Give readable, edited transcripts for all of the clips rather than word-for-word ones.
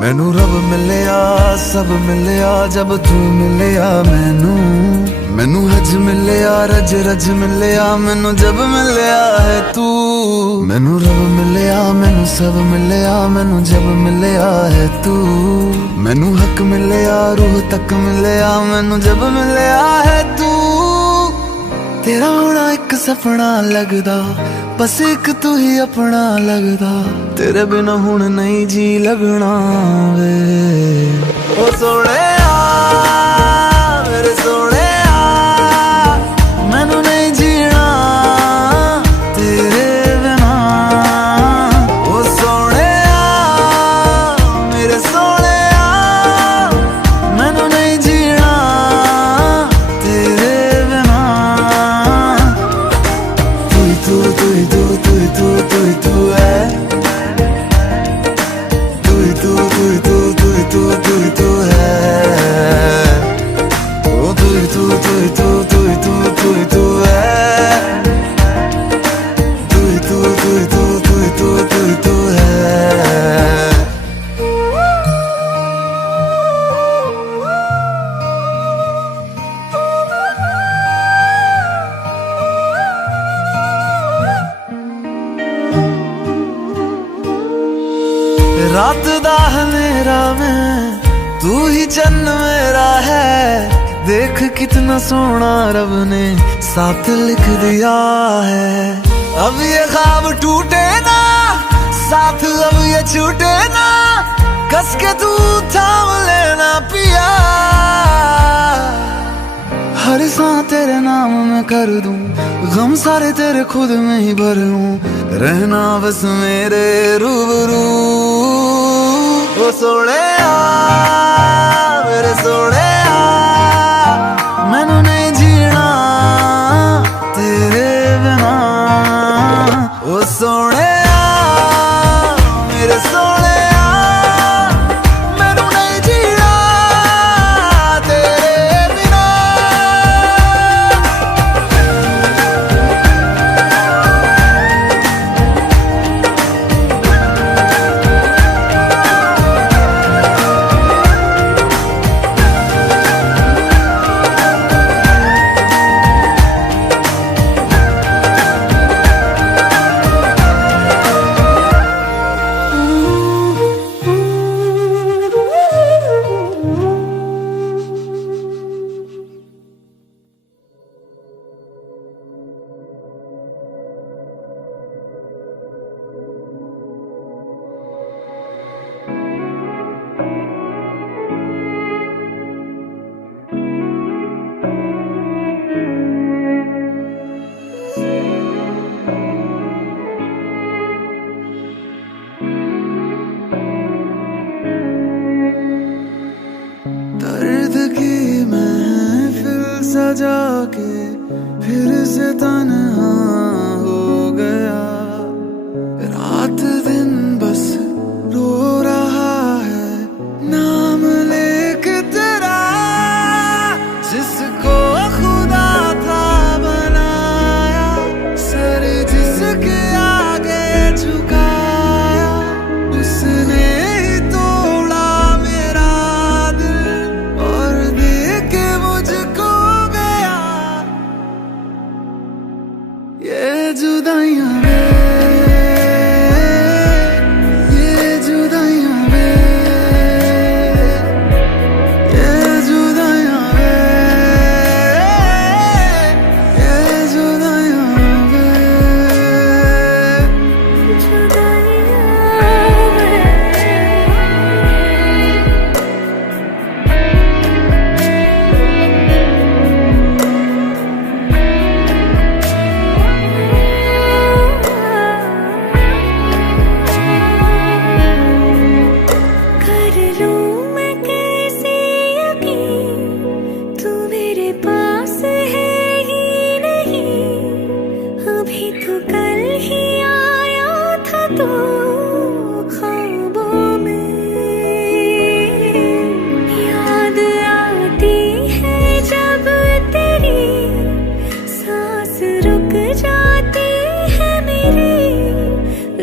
मैनू रब मिलिया सब मिलिया जब तू मिलिया मैनू हज मिलिया रज रज मिलिया मैनू जब मिलिया है तू। मैनू रब मिलिया मैनू सब मिलिया मैनू जब मिलिया है तू। मैनू हक मिलिया रूह तक मिलिया मैनू जब मिलिया है तू। तेरा होना एक सपना लगदा बस एक तू ही अपना लगदा। तेरे बिना हुण नहीं जी लगना वे ओ सोहणिया मेरे सोहणिया मैनू नहीं जीना तेरे बिना। ओ सोहणिया मेरे सोहणिया मैनू नहीं जीना तेरे बिना। तू तू तू तू तू तू तू है तू तू तू तू तू तू तू है ओ तू तू तू तू तू तू तू है तू तू तू तू तू तू है। रात दा हनेरा में तू ही चन्न मेरा है। देख कितना सोना रब ने साथ लिख दिया है। अब ये ख्वाब टूटे ना साथ अब ये छूटे ना। कस के तू थाम लेना पिया। हर सांस तेरे नाम में कर दूं गम सारे तेरे खुद में ही भर लूं। रहना बस मेरे रूबरू ओ सोहणिया मेरे सोहणिया मैनू नहीं जीना तेरे बिना। ओ सोहणिया मेरे सोहणिया मैनू नहीं जीना तेरे बिना। दर्द की महफिल सजा के फिर से तन्हा हो गया। रात दिन बस रो रहा है नाम लेके तेरा। जिसको खुदा था बनाया सर जिसके आगे झुकाया। उसने ही तोड़ा मेरा दिल और दे के मुझको गया। ये जुदाइयां वे ये जुदाइयां वे ये जुदाइयां वे ये जुदाइयां वे कर लूं मैं कैसे यकीन तू मेरे पास है ही नहीं। अभी तो कल ही आया था तू ख्वाबों में। याद आती है जब तेरी सांस रुक जाती है मेरी।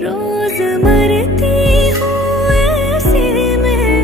रोज मरती हूँ ऐसे में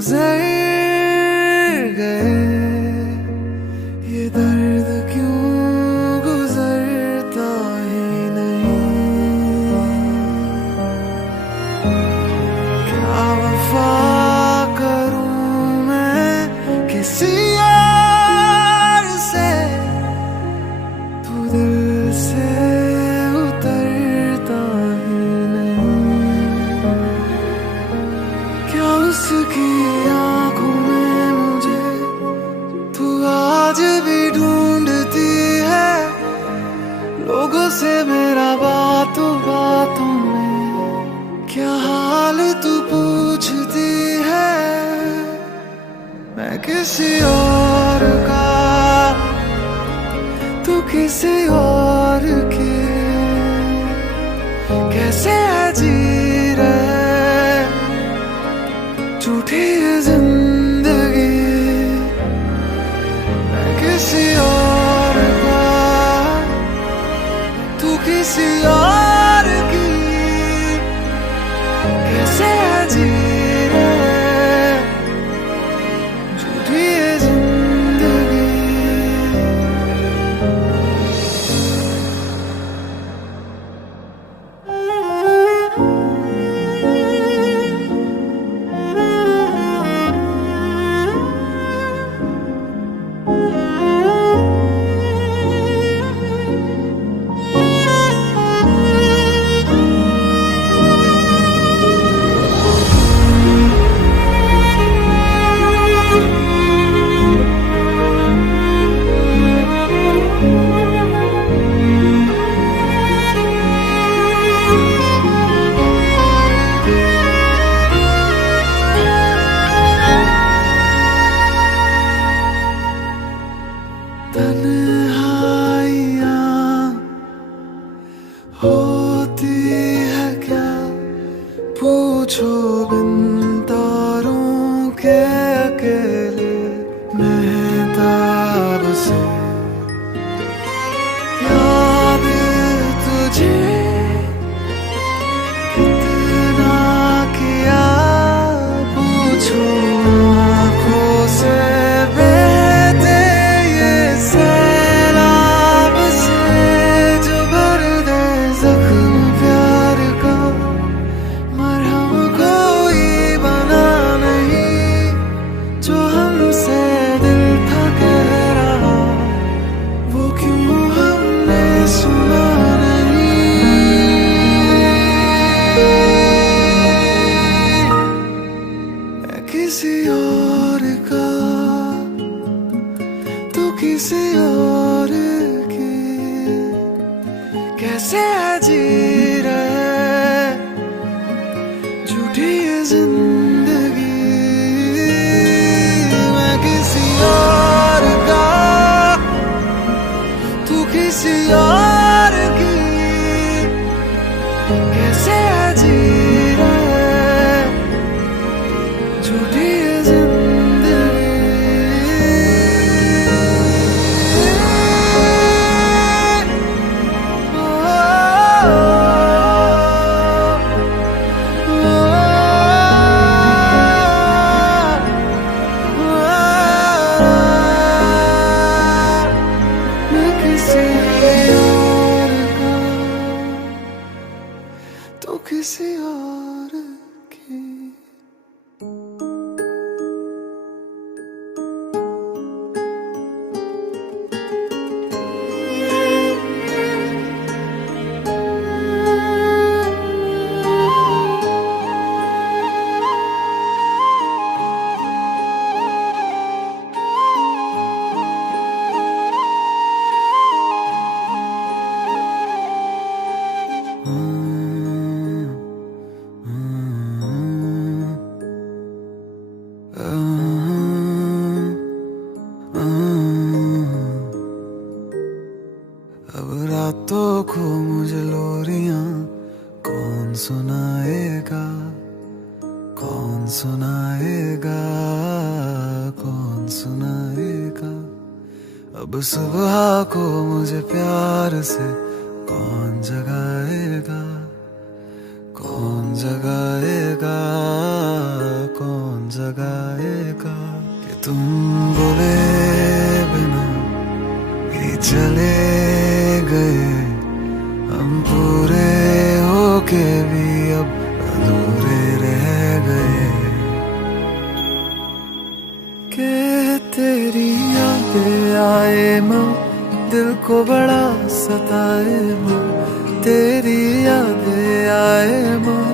गुजर गए, ये दर्द क्यों गुजरता ही नहीं। क्या वफा करूं मैं किसी और से, तू दिल से उतरता ही नहीं। क्या उसकी आंखों में मुझे तू आज भी ढूंढती है, लोगों से मेरा बातों बातों में क्या हाल तू पूछती है। मैं किसी और का, तू किसी और की, कैसे है जी रहे झूठी ये जिंदगी। मैं किसी और का, तू किसी और की, कैसे है जी रहे झूठी ये जिंदगी। तन्हाइयाँ होती है क्या, पूछो बिन तारों के अकेले मेहताब से। याद तुझे कितना किया, पूछो आँखों से बहते ये सैलाब से, जो भर दे जख्म प्यार का। मरहम कोई बना नहीं, जो हमसे दिल था कह रहा, वो क्यों हमने सुना नहीं। मैं किसी और का, तू किसी और की, कैसे है जी रहे झूठी ये जिंदगी। मैं किसी और का, तू किसी और की, कैसे है जी रहे झूठी ये जिंदगी। मैं किसी और का, तू किसी और की। अब रातों को मुझे लोरियां कौन सुनाएगा, कौन सुनाएगा, कौन सुनाएगा। अब सुबह को मुझे प्यार से कौन जगाएगा, कौन जगाएगा, कौन जगाएगा। तुम बोले बिना ही चले गए, हम पूरे होके भी अब अधूरे रह गए। के तेरी यादें आए माँ, दिल को बड़ा सताए माँ। तेरी यादें आए माँ,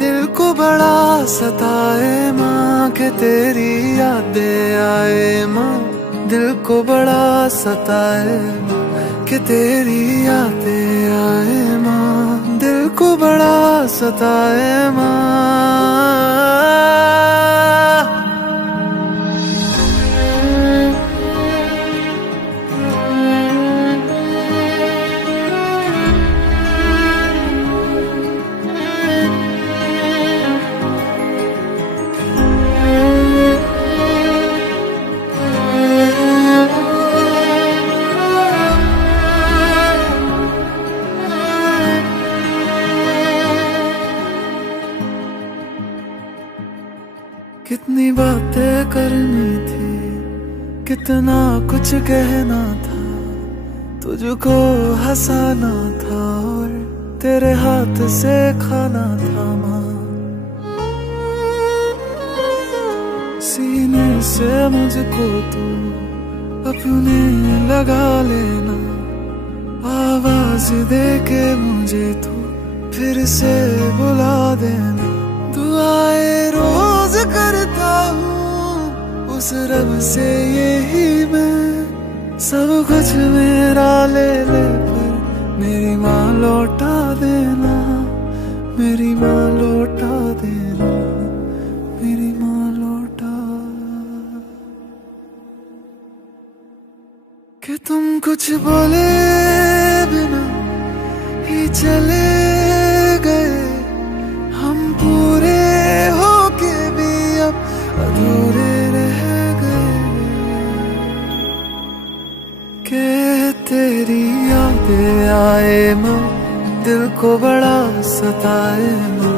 दिल को बड़ा सताए माँ। के तेरी यादें आए माँ, दिल को बड़ा सताए माँ। के तेरी यादें आए माँ, दिल को बड़ा सताए माँ। कितनी बातें करनी थी, कितना कुछ कहना था, तुझको हंसाना था और तेरे हाथ से खाना था माँ। सीने से मुझको तू अपने लगा लेना, आवाज दे के मुझे तू फिर से बुला देना। दुआएं रोज करता हूँ उस रब से यही मैं, सब कुछ मेरा ले ले पर मेरी माँ लौटा देना, मेरी माँ लौटा देना, मेरी माँ लौटा। कि तुम कुछ बोले बिना ही चले गए, हम पूरे होके भी अब अधूरे रह गए। के तेरी यादें आए माँ, दिल को बड़ा सताए माँ।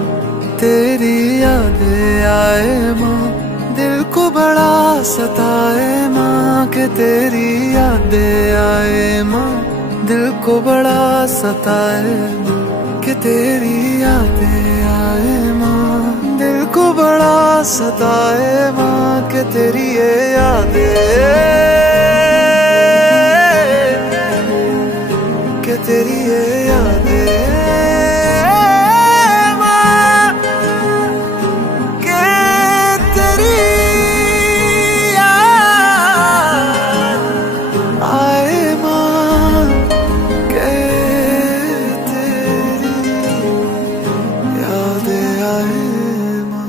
तेरी यादें आए माँ, दिल को बड़ा सताए माँ। के तेरी यादें आए माँ, दिल को बड़ा सताए माँ। कि तेरी यादें आए माँ, दिल को बड़ा सताए माँ। कि तेरी ये यादें, कि तेरी ये यादें माँ, कि तेरी याद आए माँ। कि यादें आए माँ।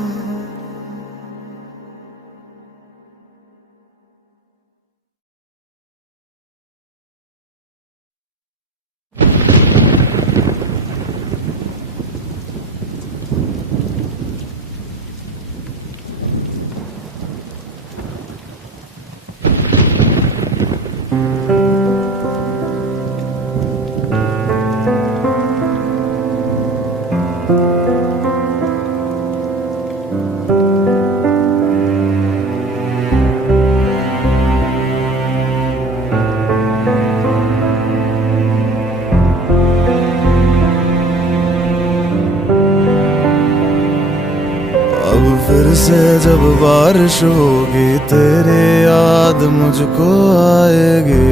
अब फिर से जब बारिश होगी तेरे याद मुझको आएगी,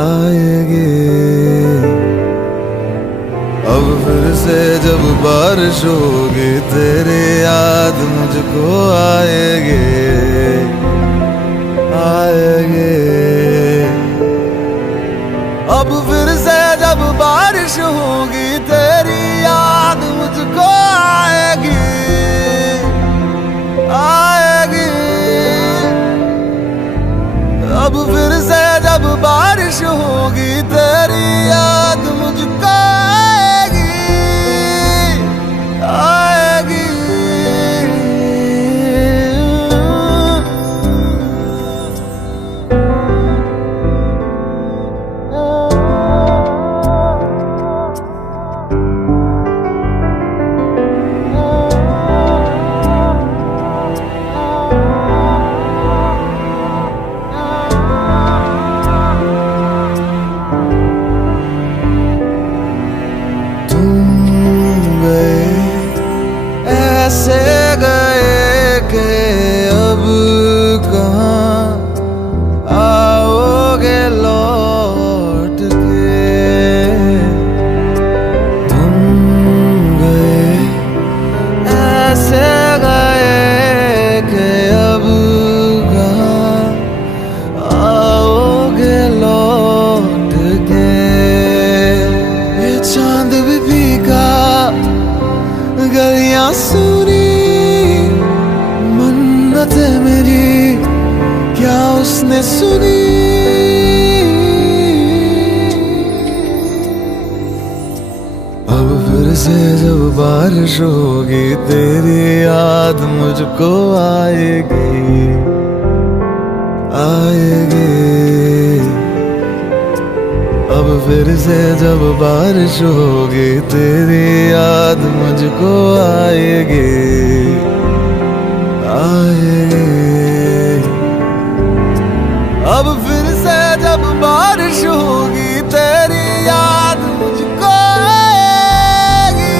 आएगी। अब फिर से जब बारिश होगी तेरे याद मुझको आएगी, आएगी। अब फिर से जब बारिश होगी तेरी याद मुझको आएगी, आएगी। अब फिर से जब बारिश होगी तेरी याद मुझको आएगी, आएगी। सुनी मन्नतें मेरी क्या उसने सुनी। अब फिर से जब बारिश होगी तेरी याद मुझको आएगी आएगी। अब फिर से जब बारिश होगी तेरी याद मुझको आएगी आएगी। अब फिर से जब बारिश होगी तेरी याद मुझको आएगी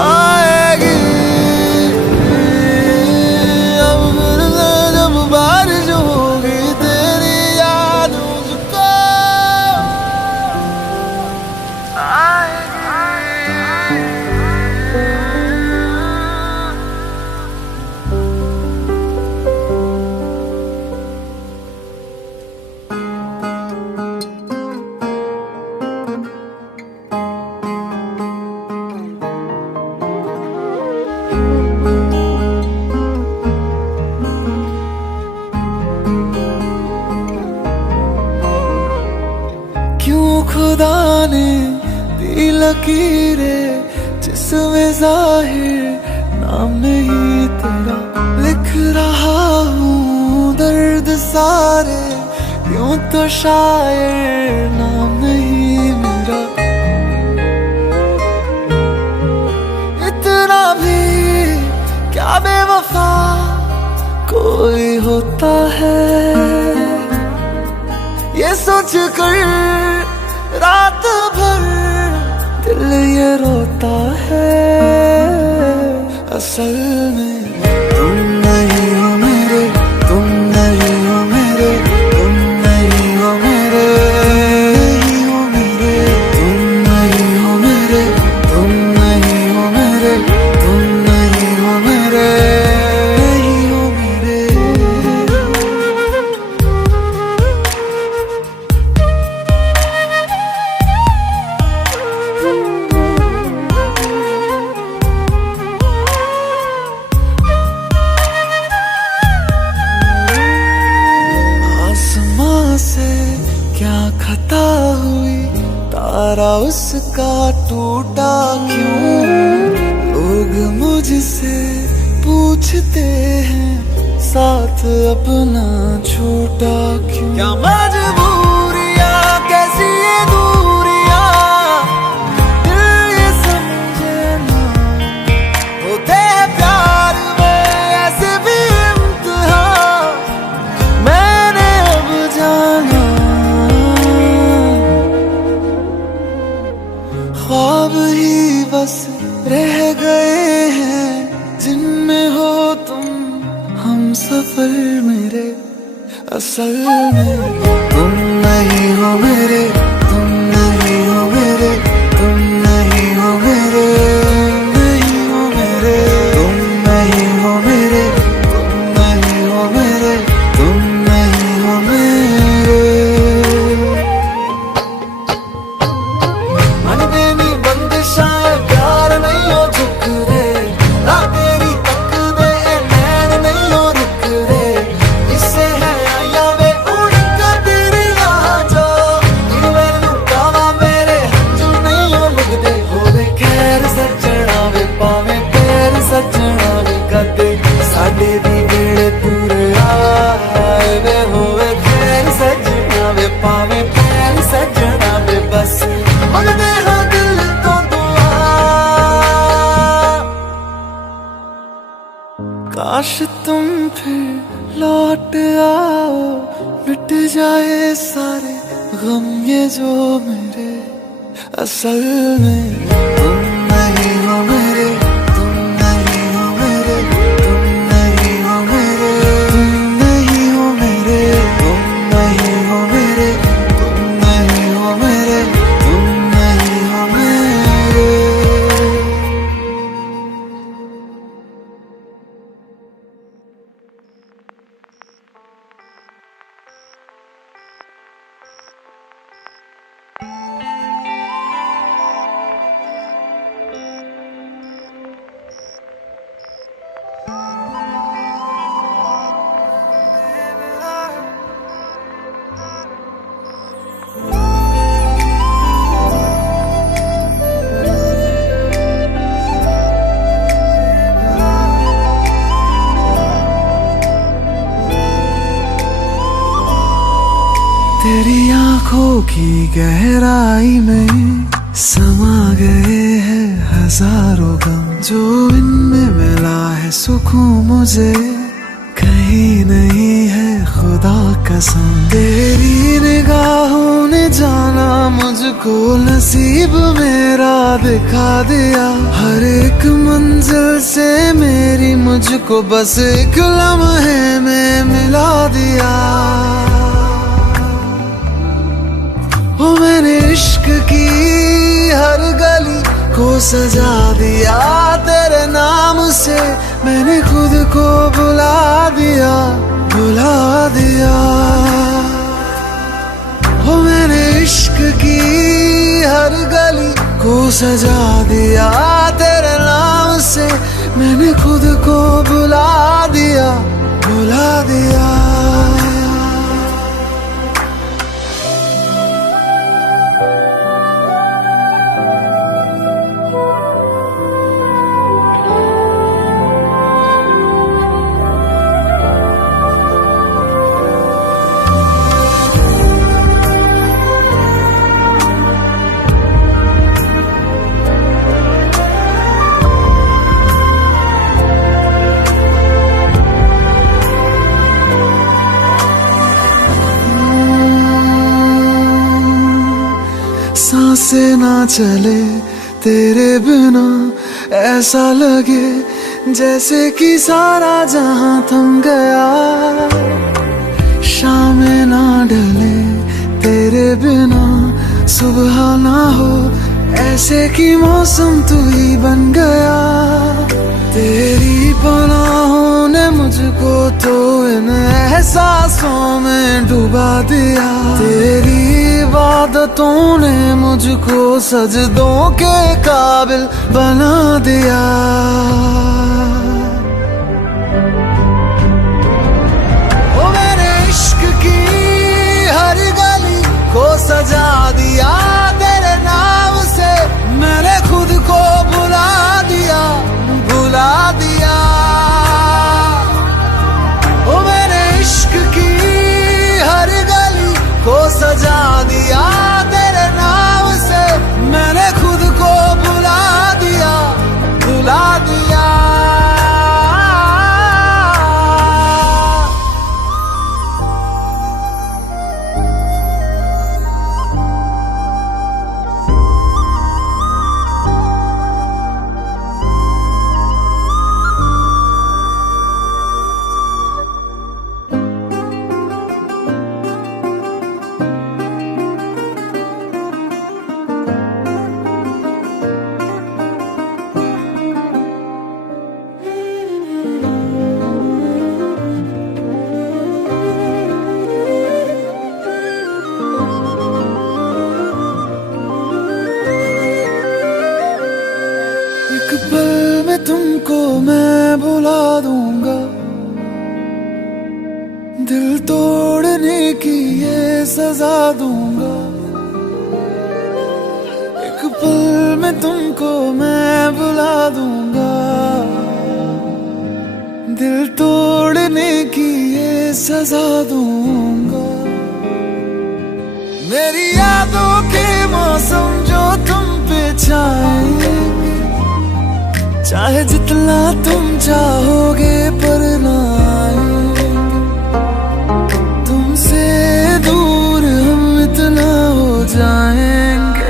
आएगी। अब फिर से जब बारिश होगी तेरी याद मुझको क्यों खुदा ने दी लकीरें जिसमें जाहिर नाम नहीं तेरा। लिख रहा हूँ दर्द सारे यूं तो शायर नाम नहीं मेरा। इतना भी क्या बेवफा कोई होता है ये सोच कर रात भर दिल ये रोता है। असल में तुम नहीं हो मेरे तुम नहीं हो मेरे तुम नहीं हो मेरे नहीं हो मेरे तुम नहीं हो मेरे तुम नहीं हो मेरे तुम नहीं हो मेरे नहीं हो मेरे। आसमां से क्या खता हुई तारा उसका टूटा क्यों। लोग मुझसे पूछते हैं साथ अपना छूटा क्यों। क्या मजबूरियां कैसी ये दूरियां दिल ये समझे ना। होते हैं प्यार में ऐसे भी इम्तिहान मैंने अब जाना। ख्वाब ही बस रह गए हैं जिनमें हो तुम हम सफर मेरे। असल में तुम नहीं हो मेरे तुम नहीं हो मेरे तुम नहीं हो मेरे नहीं हो मेरे तुम नहीं हो मेरे तुम नहीं हो मेरे तुम नहीं हो मेरे। अनदेनी बंदिशां प्यार नहीं हो झुक दे ना तेरी तक दे नैन नहीं हो रुक दे। इससे है आया वे उड़ का तेरे यहाँ जो मैनू कावा मेरे हंजू नहीं हो लगदे। होवे खैर सजना वे पावे पैर सजना वे कदे साडे दी वेले पूरे आए वे। होवे खैर सजना वे पावे पैर सजना वे बस मंगदे हाँ दिल तो दुआ। काश तुम फिर लौट आओ मिट जाए सारे गम ये जो मेरे। असल में तुम नहीं हो मेरे तुम नहीं हो मेरे तुम नहीं हो मेरे तुम नहीं हो मेरे तुम नहीं हो मेरे तुम नहीं हो मेरे तुम नहीं हो मेरे। आंखों की गहराई में समा गए हैं हजारों गम, जो इनमें मिला है सुकून मुझे कहीं नहीं है खुदा कसम। तेरी निगाहों ने जाना मुझको, नसीब मेरा दिखा दिया। हर एक मंजिल से मेरी मुझको बस एक लम्हे में मिला दिया। ओ मैंने इश्क की हर गली को सजा दिया तेरे नाम से, मैंने खुद को बुला दिया, बुला दिया। ओ मैंने इश्क की हर गली को सजा दिया तेरे नाम से, मैंने खुद को बुला दिया, बुला दिया। सांसें ना चले तेरे बिना, ऐसा लगे जैसे कि सारा जहां थम गया। शामें ना ढले तेरे बिना, सुबह ना हो ऐसे कि मौसम तू ही बन गया। तेरी पनाहों ने मुझको तो इन एहसासों में डुबा दिया। तेरी इबादतों ने मुझको सजदों के काबिल बना दिया। ओ मैंने इश्क की हर गली को सजा दिया तेरे नाम से, मैंने खुद को बुला दिया, बुला दिया। ओ मैंने इश्क की हर गली को सजा दिया तेरे नाम से, मैंने खुद को बुला दिया, बुला दिया। एक पल में तुमको मैं भुला दूंगा, दिल तोड़ने की ये सजा दूंगा। एक पल में तुमको मैं भुला दूंगा, दिल तोड़ने की ये सजा दूंगा। मेरी यादों के मौसम जो तुम पे छाएंगे, चाहे जितना तुम चाहोगे पर ना आएंगे। तुमसे दूर हम इतना हो जाएंगे।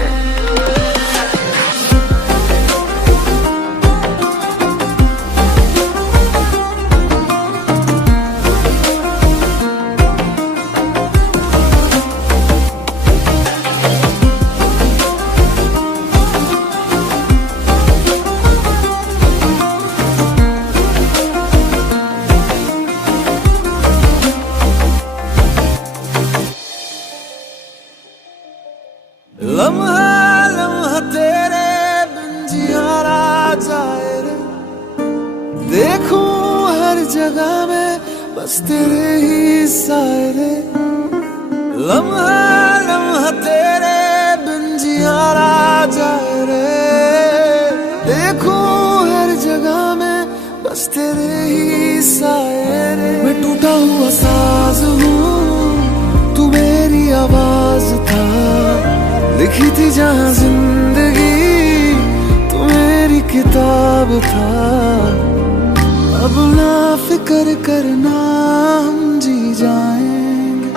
लम्हा लम्हा तेरे बिन जियारा जाए रे, देखूं हर जगह में बस तेरे ही साए रे। लम्हा लम्हा तेरे बिन जियारा जाए रे, देखूं हर जगह में बस तेरे ही साए रे। मैं टूटा हुआ साज हूँ, तू मेरी आवाज था। लिखी थी जहां जिंदगी तू मेरी किताब था। अब ना फिक्र करना हम जी जाएंगे,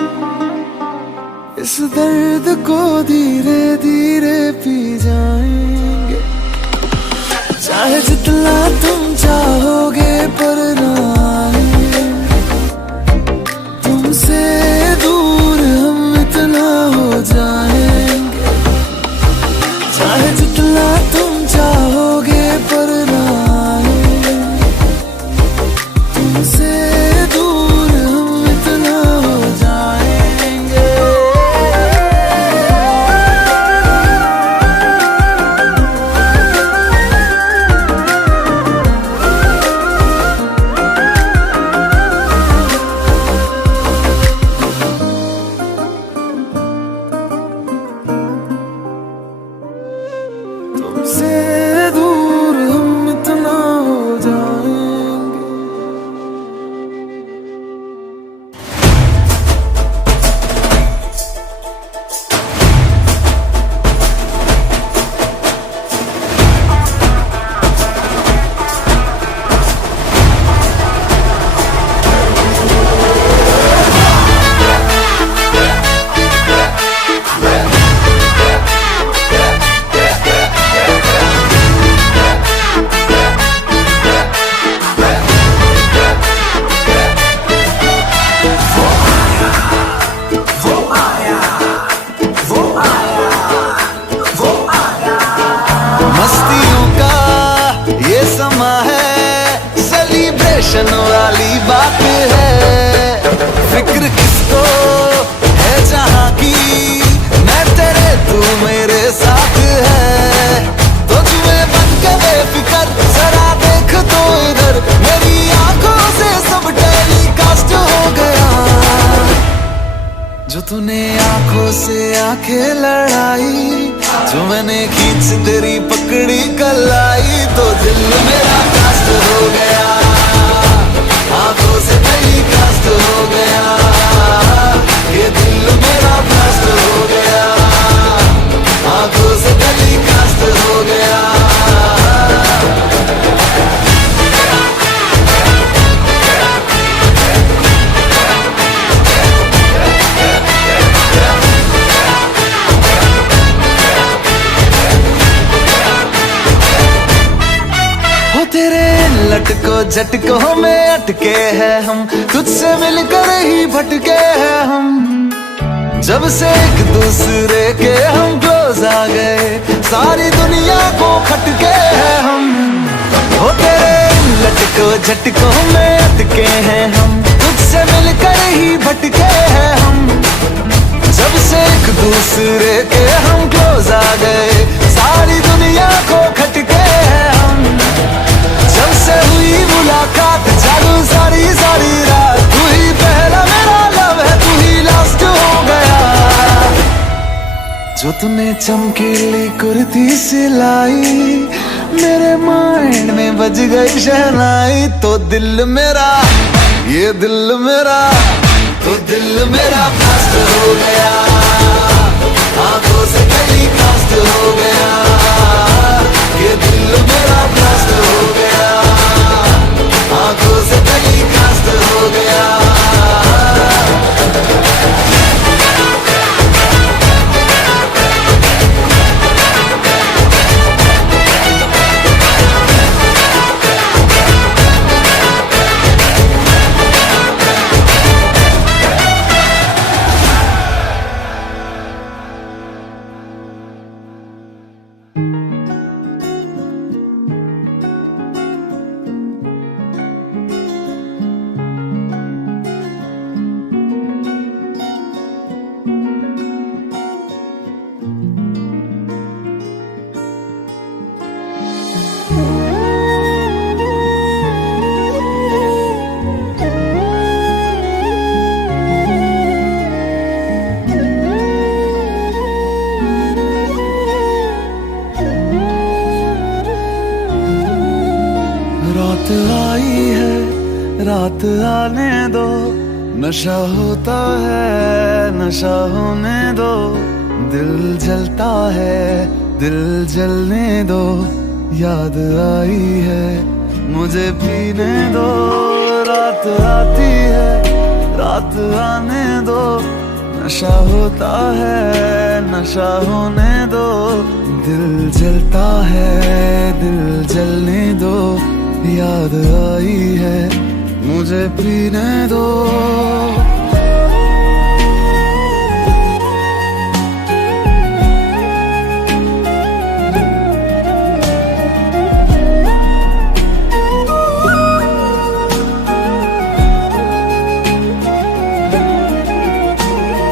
इस दर्द को धीरे धीरे पी जाएंगे। चाहे जितना तुम चाहोगे पर ना आएंगे, तुमसे दूर हम इतना हो जाएंगे। चाहे जितना तुम चाहोगे पर ना आएंगे, तुमसे दूर हम इतना हो जाएंगे। तुमसे दूर हम इतना हो जाएंगे। मस्तियों का ये समा है, सेलिब्रेशन वाली बात है। फिक्र किसको है जहां की, मैं तेरे तू मेरे साथ है। तो तुम्हें बन के बेफिकर जरा देख तो इधर, मेरी आंखों से सब टेलीकास्ट हो गया। जो तूने आंखों से आंखें लड़ाई, जो मैंने खींच तेरी पकड़ी कलाई, तो दिल मेरा कास्ट हो गया, आंखों से टेलीकास्ट हो गया। ये दिल मेरा कास्ट हो गया, आंखों से टेलीकास्ट हो गया। तेरे लटको झटकों में अटके हैं हम, तुझसे मिलकर ही भटके हैं हम। जब से एक दूसरे के हम क्लोज आ गए, सारी दुनिया को खटके हैं हम। हो तेरे लटको झटकों में अटके हैं हम, तुझसे मिलकर ही भटके हैं हम। जब से एक दूसरे के हम क्लोज आ गए, सारी दुनिया को खटके हैं हम। जब से हुई मुलाकात जागू सारी सारी रात, तू ही पहला मेरा लव है, तू ही लास्ट हो गया। जो तूने चमकीली कुर्ती सिलाई, मेरे माइंड में बज गई शहनाई। तो दिल मेरा, ये दिल मेरा, तो दिल मेरा फास्ट हो गया, आंखों से टेलीकास्ट हो गया। ये दिल मेरा फास्ट हो गया, आंखों से टेलीकास्ट हो गया। रात आई है, रात आने दो, नशा होता है, नशा होने दो। दिल जलता है, दिल जलने दो, याद आई है मुझे पीने दो। रात आती है, रात आने दो, नशा होता है, नशा होने दो। दिल जलता है, दिल जलने दो, याद आई है मुझे पीने दो।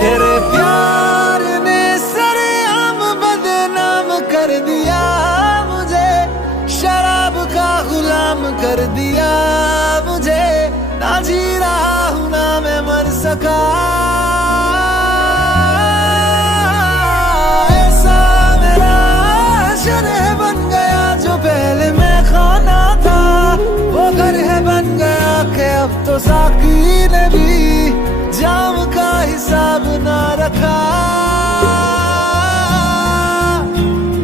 तेरे प्यार ने सरेआम बदनाम कर दिया मुझे, शराब का गुलाम कर दिया मुझे। ना जी रहा हूं ना मैं मर सका, ऐसा मेरा शरह बन गया जो पहले मैं खाना था। वो घर है बन गया कि अब तो साकी ने भी जाम का हिसाब ना रखा।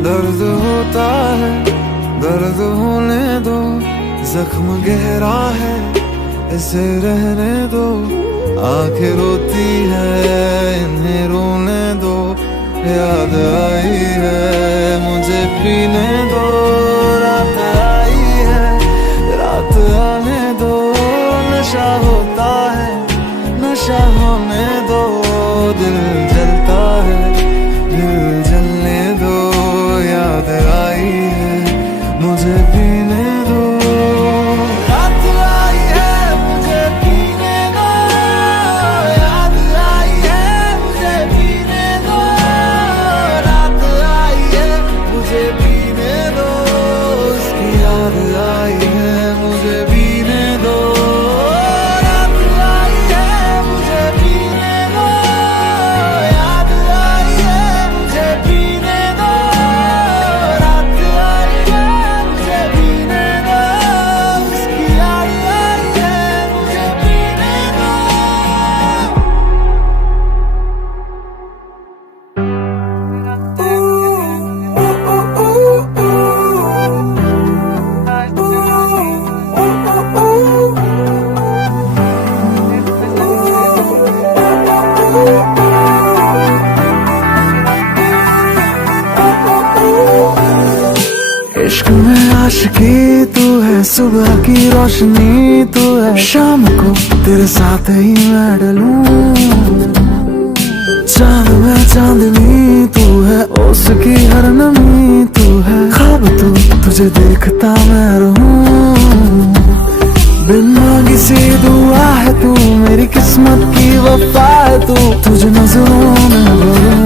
दर्द होता है, दर्द होने दो, जख्म गहरा है इसे रहने दो। आंखें रोती है इन्हें रोने दो, याद आई है मुझे पीने दो। रात आई है, रात आने दो, नशा होता है, नशा होने दो। दिल जलता है, दिल जलने दो, याद आई है मुझे पीने दो। रात आई है मुझे पीने दो, याद आई है मुझे पीने दो। रात आई है मुझे पीने दो, उसकी याद आई है मुझे पीने दो। इश्क में आशिकी तू है, सुबह की रोशनी तू है, शाम को तेरे साथ ही मैं डलूं। चांद में चांदनी तू है, उसकी हर नमी तू है, ख्वाब तू तुझे देखता मैं रहूं। बिन मांगी सी दुआ है तू, मेरी किस्मत की वफा है तू, तुझे नजरों में भरूं।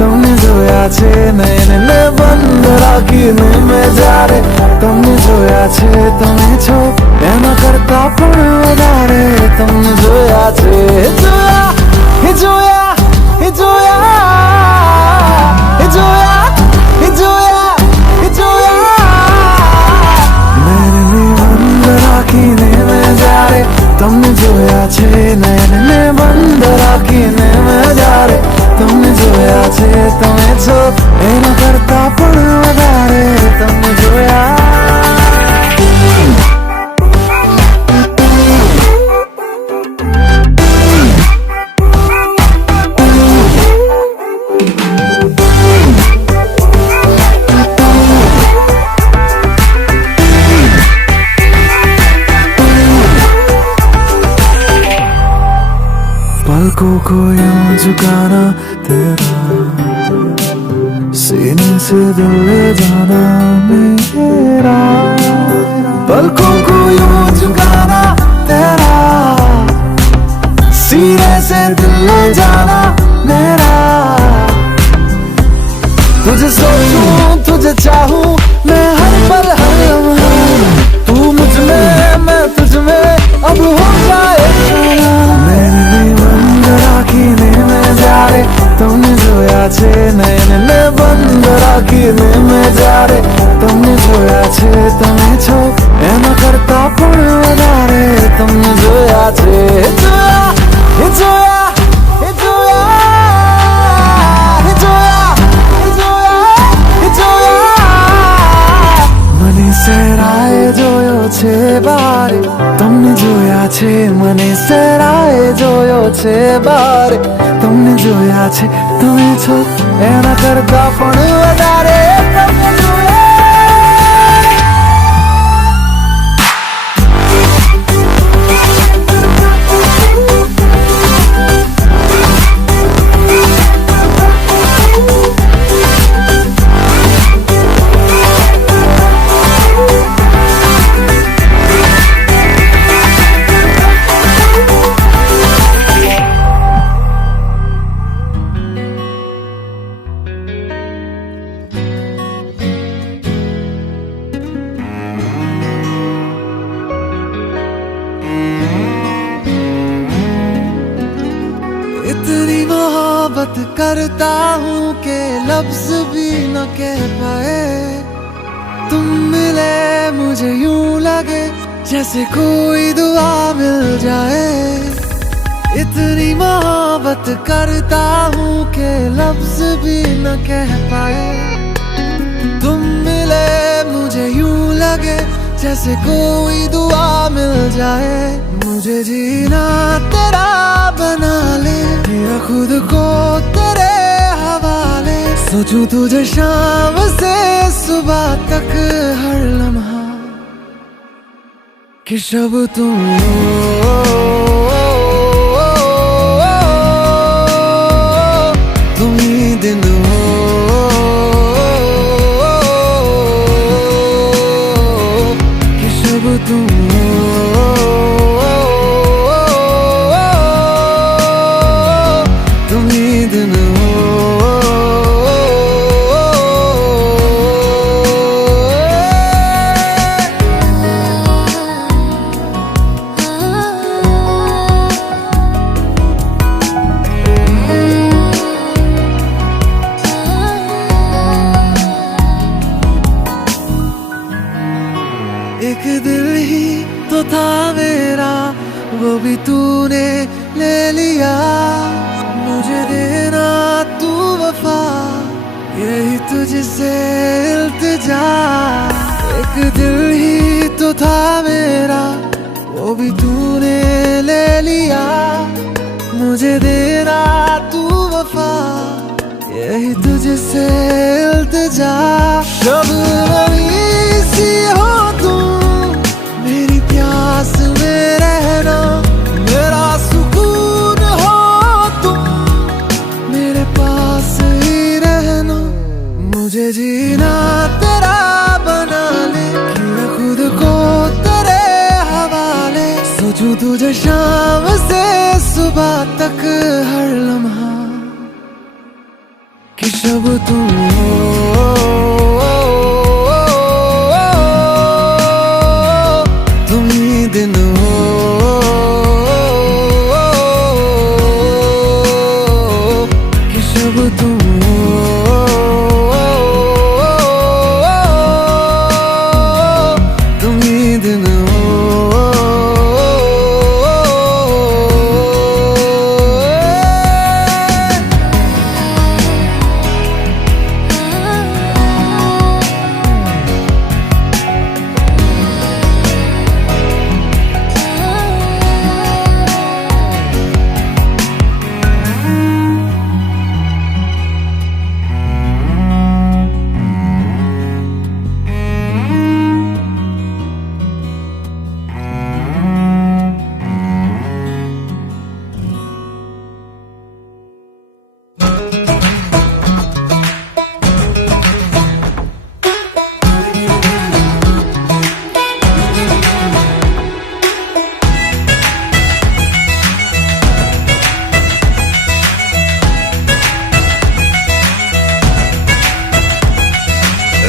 તમને જોયા છે નયનને બંધ રાખીને મેં જ્યારે તમને જોયા છે, તમે છો એના કરતા પણ વધારે તમને જોયા છે। જોયા હે જોયા હે જોયા હે જોયા હે જોયા હે જોયા। નયનને બંધ રાખીને મેં જ્યારે તમને જોયા છે, નયનને બંધ રાખીને મેં જ્યારે તમને જોયા છે, તમે છો એના કરતા પણ વધારે તમને જોયા। पलकों को यूं झुकाना तेरा, सीने से दिल ले जाना मेरा। पलकों को यूं झुकाना तेरा, सीने से दिल ले जाना मेरा। तुझे सोचूं तुझे चाहूं मैं हर पल हर लम्हा, तू मुझ में मैं तुझ में अब हो जाए जाना। मैंने बंद राखीने में जारे तुमने जोया छे, नयनने बंद राखीने में जारे तुमने जोया छे, તમે છો એના કરતા પણ વધારે તમને જોયા છે. જોયા મને સહેરાએ જોયો છે બારે, તમને જોયા છે. મને સહેરાએ જોયો છે બારે, તમને જોયા છે. તમે છો એના કરતા પણ વધારે તમને જોયા. इतनी मोहब्बत करता हूँ कि लफ्ज भी न कह पाए. तुम मिले मुझे यूं लगे जैसे कोई दुआ मिल जाए. इतनी मोहब्बत करता हूँ कि लफ्ज भी न कह पाए. तुम मिले मुझे यूं लगे जैसे कोई दुआ मिल जाए. मुझे जीना तेरा बना ले, तेरा खुद को तेरे हवाले. सोचूं तुझे शाम से सुबह तक हर लम्हा कि शब तुम हो, तुम ही दिन हो. कि शब तुम एक दिल ही तो था मेरा, वो भी तूने ले लिया. मुझे देना तू वफा, यही तुझसे इल्तिजा. एक दिल ही तो था मेरा, वो भी तूने ले लिया. मुझे देना तू वफा, यही तुझसे इल्तिजा. शब नमी सी हो मेरी प्यास में रहना, मेरा सुकून हो तुम, मेरे पास ही रहना. मुझे जीना तेरा बना ले, किया खुद को तेरे हवाले. सोचूं तुझे शाम से सुबह तक हर लम्हा कि शब तुम हो, दिन हो. कि शब तुम हो, तुम ही दिन हो.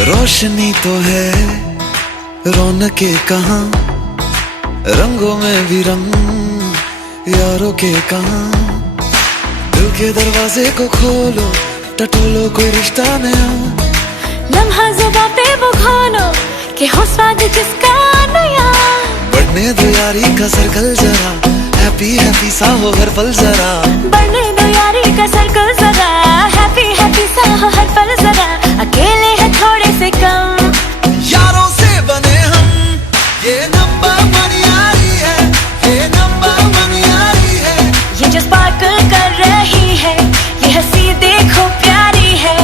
रोशनी तो है रौनकें कहाँ, रंगों में भी रंग यारों के कहाँ. दिल के दरवाजे को खोलो, टटोलो कोई रिश्ता नया. लम्हा ज़ुबां पे वो खोलो कि हो स्वाद जिसका नया। बढ़ने दो यारी का सर्कल जरा, हैप्पी हैप्पी सा हो हर पल जरा। बढ़ने दो यारी का सर्कल जरा, हैप्पी हैप्पी सा हो हर पल जरा। अकेले हैं थोड़े से कम, यारों से बने हम, ये नंबर वन यारी है, ये नंबर वन यारी है। ये जो स्पार्कल कर रही है, ये हंसी देखो प्यारी है।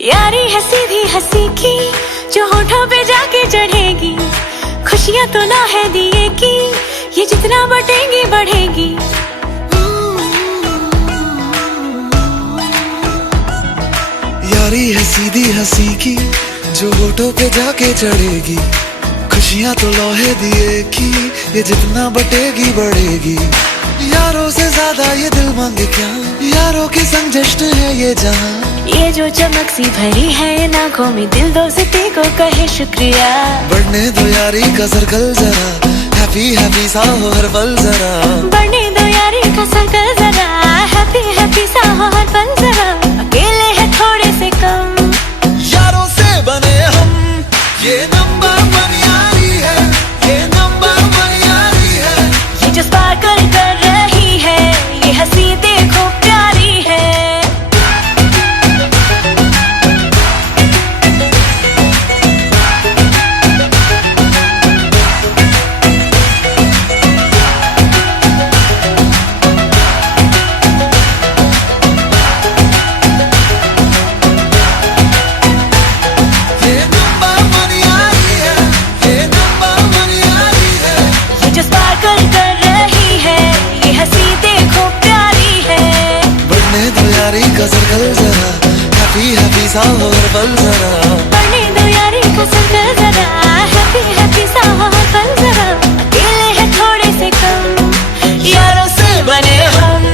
यारी है सीधी हंसी की, जो होठों पे जाके चढ़ेगी। खुशियां तो ना है दिए की, ये जितना बटेंगी बढ़ेगी। यारी है सीधी हंसी की, जो होठों पे जाके चढ़ेगी। खुशियां तो लोहे दिए की, ये जितना बटेगी बढ़ेगी। यारों से ज्यादा ये दिल मांगे क्या, यारों की संग जश्न है ये जहां। ये जो चमक सी भरी है इन आंखों में, दिल दोस्ती को कहे शुक्रिया। बढ़ने दो यारी का सर्कल जरा, हैप्पी हैप्पी सा हो हर पल जरा। बढ़ने दो यारी का सर्कल जरा, हैप्पी हैप्पी सा हो हर पल जरा। अकेले हैं थोड़े से कम, यारों से बने हम, ये नंबर वन यारी है, ये नंबर वन यारी है। ये जो स्पार्कल कर रही है, ये हंसी देखो प्यारी है। का सर्कल जरा, हैप्पी हैप्पी सा हो हर पल जरा। बढ़ने दो यारी का सर्कल जरा, हैप्पी हैप्पी सा हो हर पल जरा। अकेले हैं थोड़े से कम, यारों से बने हम।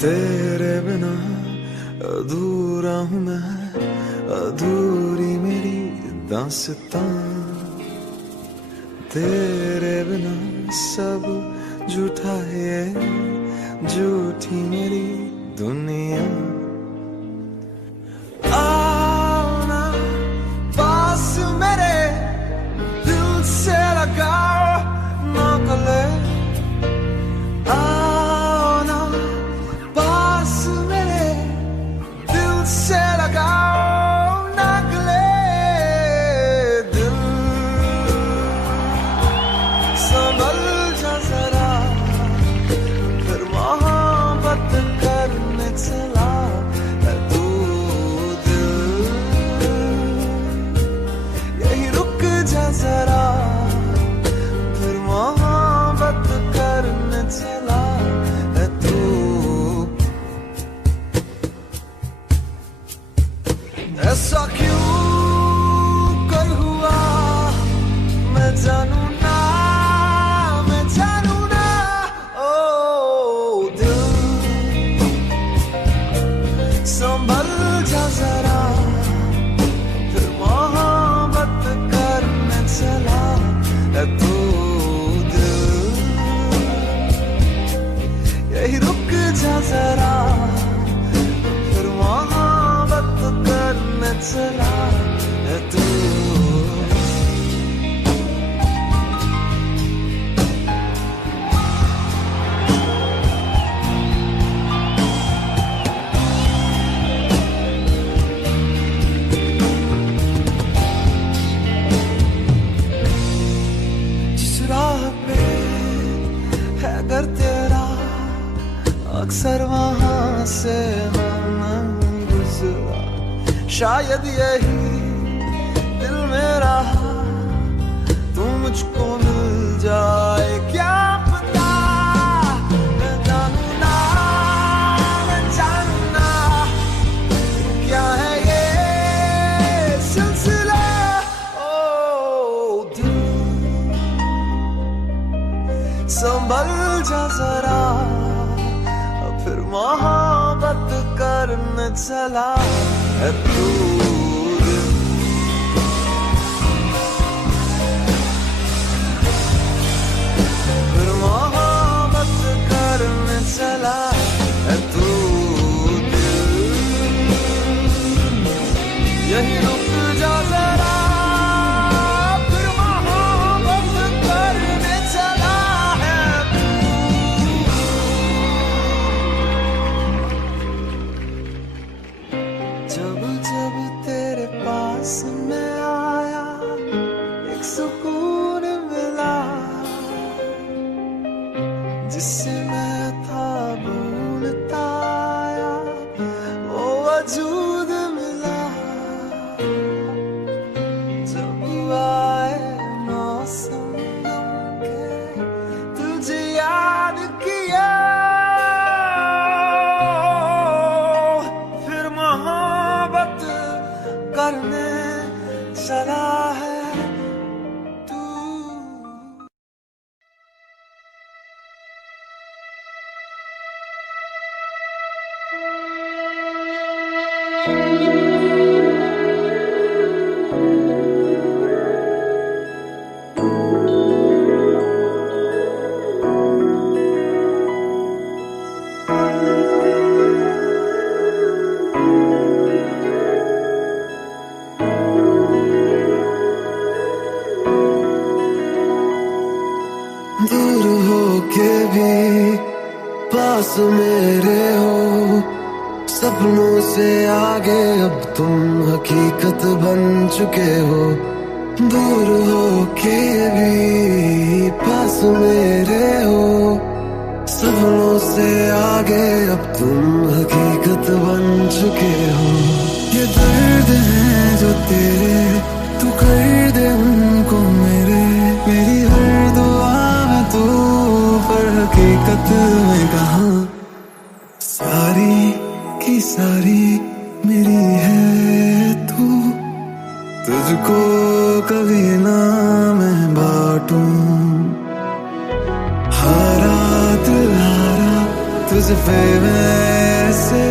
तेरे बिना अधूरा हूँ मैं, अधूरी मेरी दास्तां। तेरे बिना सब झूठा है, झूठी मेरी दुनिया। आओ ना पास मेरे, दिल से लगाओ ना गले। आओ ना पास मेरे, दिल से लगाओ ना गले। संभल जा जरा, फिर मोहब्बत करने चला है तू दिल। यही रुक जा जरा, फिर मोहब्बत करने चला है तू। ऐसा क्यों कर हुआ मैं जानू ना, संभल जा जरा, फिर मोहब्बत करने चला है तू दिल। यही रुक जा जरा, फिर मोहब्बत करने चला है तू। अगर तेरा अक्सर वहां से हम गुजरा, शायद यही दिल मेरा तू मुझको मिल जाए। क्या पता मैं जानू ना, मैं जानू ना क्या है ये सिलसिला। ओ दिल जा जरा, फिर मोहब्बत करने चला है तू। फिर मोहब्बत करने चला है तू। यही रुक जा जरा, फिर मोहब्बत करने चला है तू। जब जब तेरे पास मैं आया, एक सुकून मिला, जिससे मैं था भूलता आया, वो वजूद मिला। जब आए मौसम गम के, तुझे याद किया, फिर मोहब्बत करने चला है तू। दूर हो के भी पास मेरे हो, सपनों से आगे अब तुम हकीकत बन चुके हो। दूर हो के भी पास मेरे हो, सपनों से आगे अब तुम हकीकत बन चुके हो। ये दर्द है जो तेरे, तू कर दे उनको मेरे, मेरी हर दुआ में तू, पर हकीकत में कहाँ। सारी की सारी मेरी है तू, तुझको कभी ना मैं बांटूं। हारा दिल हारा तुझ पे वैसे,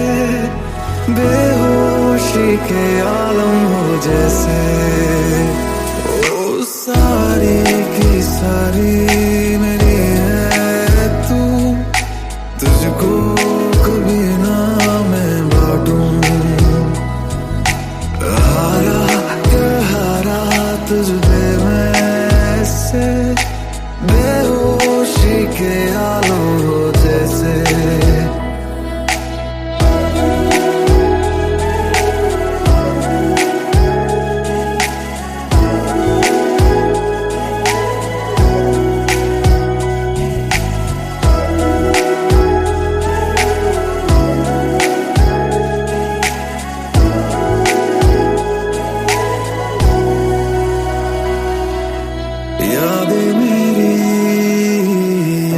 बेहोशी के आलम हो जैसे। ओ सारी की सारी मेरी है तू, तुझको कभी ना मैं बांटूं। हारा हारा तुझ पे वैसे, बेहोशी के आलम हो जैसे। यादें मेरी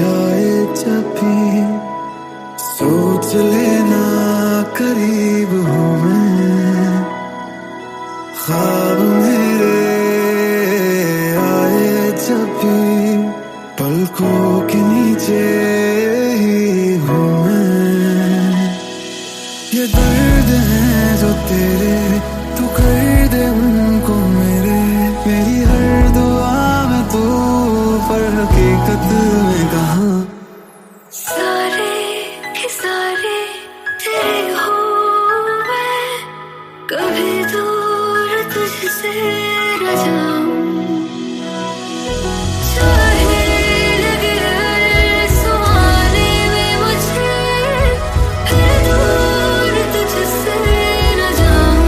आए जब भी, सोच लेना करीब हूँ मैं। ख्वाब मेरे आए जब भी, पलकों के नीचे ही हूँ मैं। ये दर्द है जो तेरे, तू कर दे उनको मेरे, मेरी हर दुआ में तू, पर हकीकत में कहाँ। सारे के सारे तेरे हो मैं, कभी दूर तुझसे न जाऊं। चाहे लगे हर सुहाने में मुझे, फिर दूर तुझसे न जाऊं।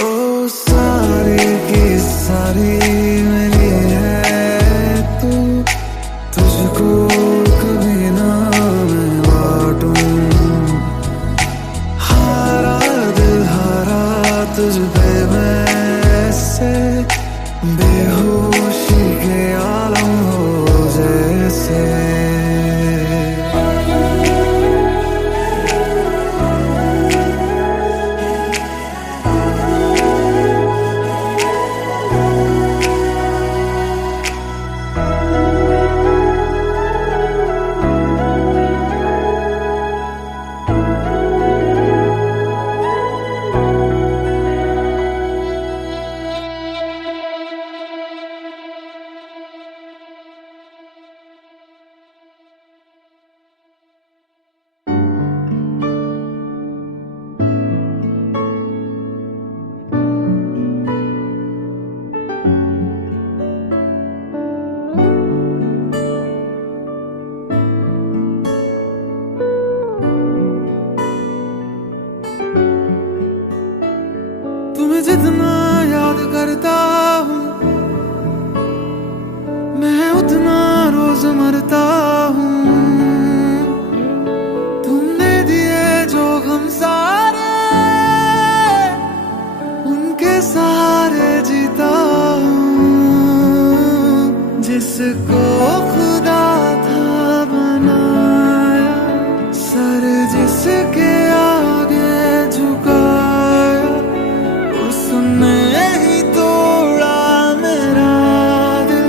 ओ सारी की सारी मेरी है तू, तुझको कभी ना मैं बांटूं। हारा दिल हारा तुझ पे वैसे, बेहोशी के आलम हो जैसे। याद करता हूँ मैं उतना रोज मरता हूँ। तुमने दिए जो गम सारे उनके सहारे जीता हूँ। जिसको खुदा था बनाया सर जिसके आगे झुकाया उसने ही तोड़ा मेरा दिल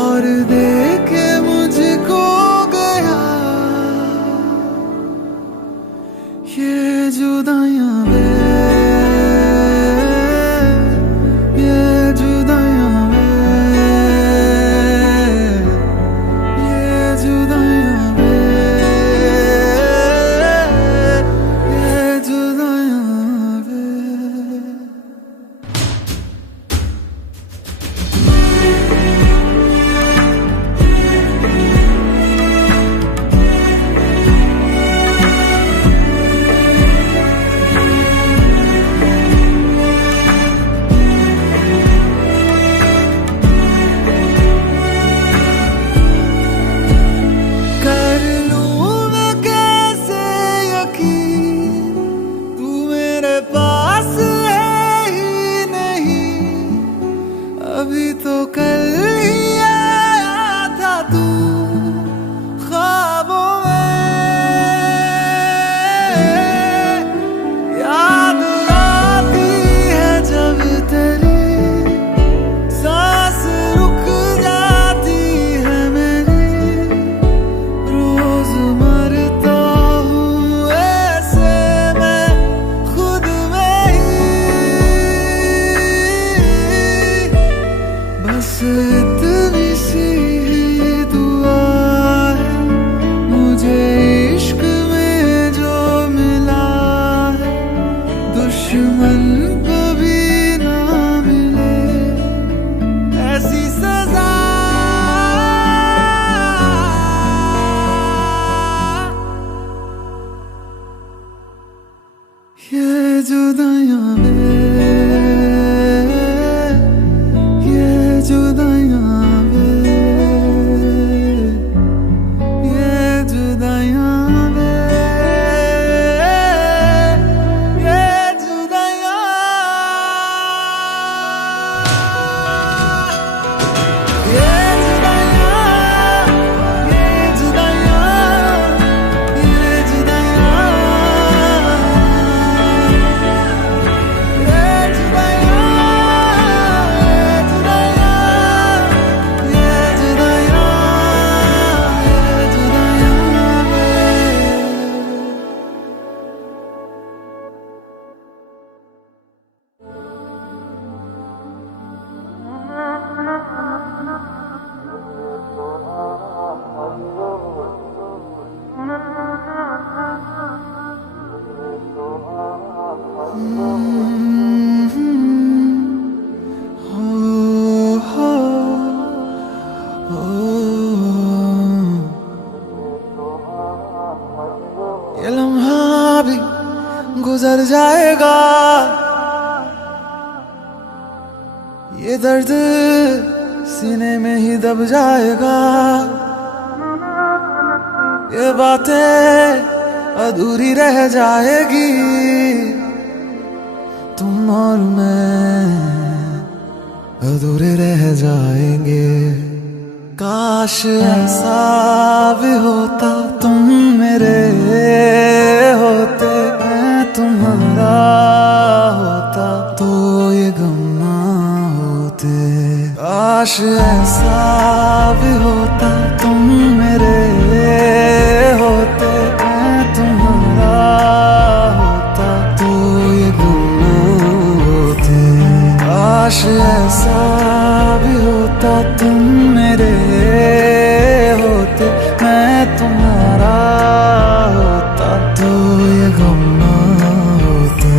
और देके मुझको गया। ये जुदाइयां वे ये जुदाइयां वे ये जुदाइयां वे ये जुदाइयां वे। कर लूं मैं कैसे यकीन तू मेरे पास है ही नहीं। अभी तो कल ही आया था तू ख्वाबों में। याद आती है जब तेरी सांस रुक जाती है मेरी। रोज मरता हूँ ऐसे मैं खुद में ही। बस इतनी सी ही दुआ है मुझे इश्क में जो मिला है। दुश्मन कभी ना मिले ऐसी सजा। ये जुदाइयां वे ये जुदाइयां वे ये जुदाइयां वे ये जुदाइयां ये जुदाइयां ये जुदाइयां ये जुदाइयां ये लम्हा भी गुजर जाएगा। ये दर्द सीने में ही दब जाएगा। ये बातें अधूरी रह जाएगी। तुम और मैं अधूरे रह जाएंगे। काश ऐसा भी होता तुम मेरे होते मैं तुम्हारा होता तो ये गम ना होते। काश ऐसा भी होता तुम मेरे होते मैं तुम्हारा होता तो ये गम ना होते। काश ऐसा भी होता तुम मेरे होते मैं तुम्हारा होता तो ये गम ना होते।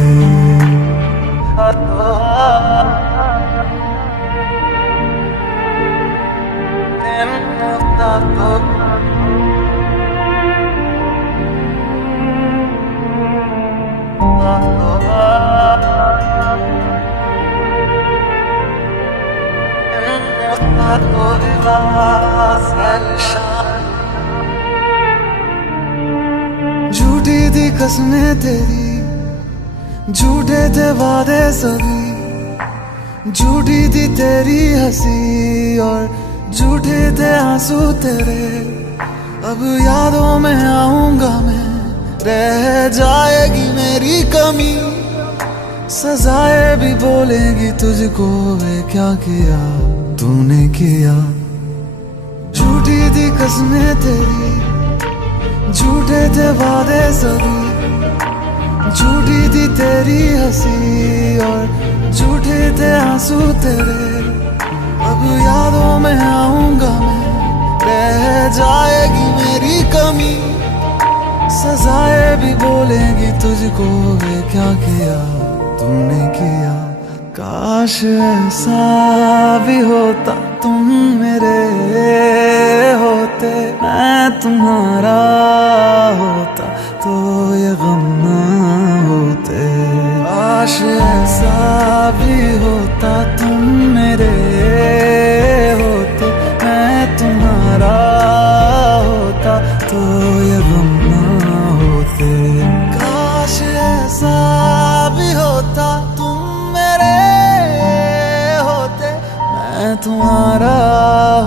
तो लिबास है निशान। झूठी थी कसमें तेरी, झूठे थे वादे सभी, झूठी थी तेरी हंसी और झूठे थे आंसू तेरे। अब यादों में आऊंगा मैं, रह जाएगी मेरी कमी, सजाएं भी बोलेगी तुझको, वे क्या किया तूने किया। झूठी थी कसमें तेरी, झूठे थे वादे सभी, झूठी थी तेरी हंसी और झूठे थे आंसू तेरे। अब यादों में आऊंगा मैं, रह जाएगी मेरी कमी, सजाएं भी बोलेगी तुझको, वे क्या किया तूने किया। काश ऐसा भी होता तुम मेरे होते, मैं तुम्हारा होता तो ये गम ना होते। काश ऐसा भी होता तुम मेरे होते, मैं तुम्हारा होता तो ये गम ना होते। काश ऐसा भी होता तुम मेरे होते, मैं तुम्हारा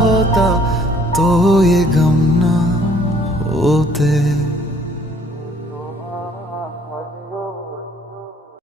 होता तो ये गम ना होते।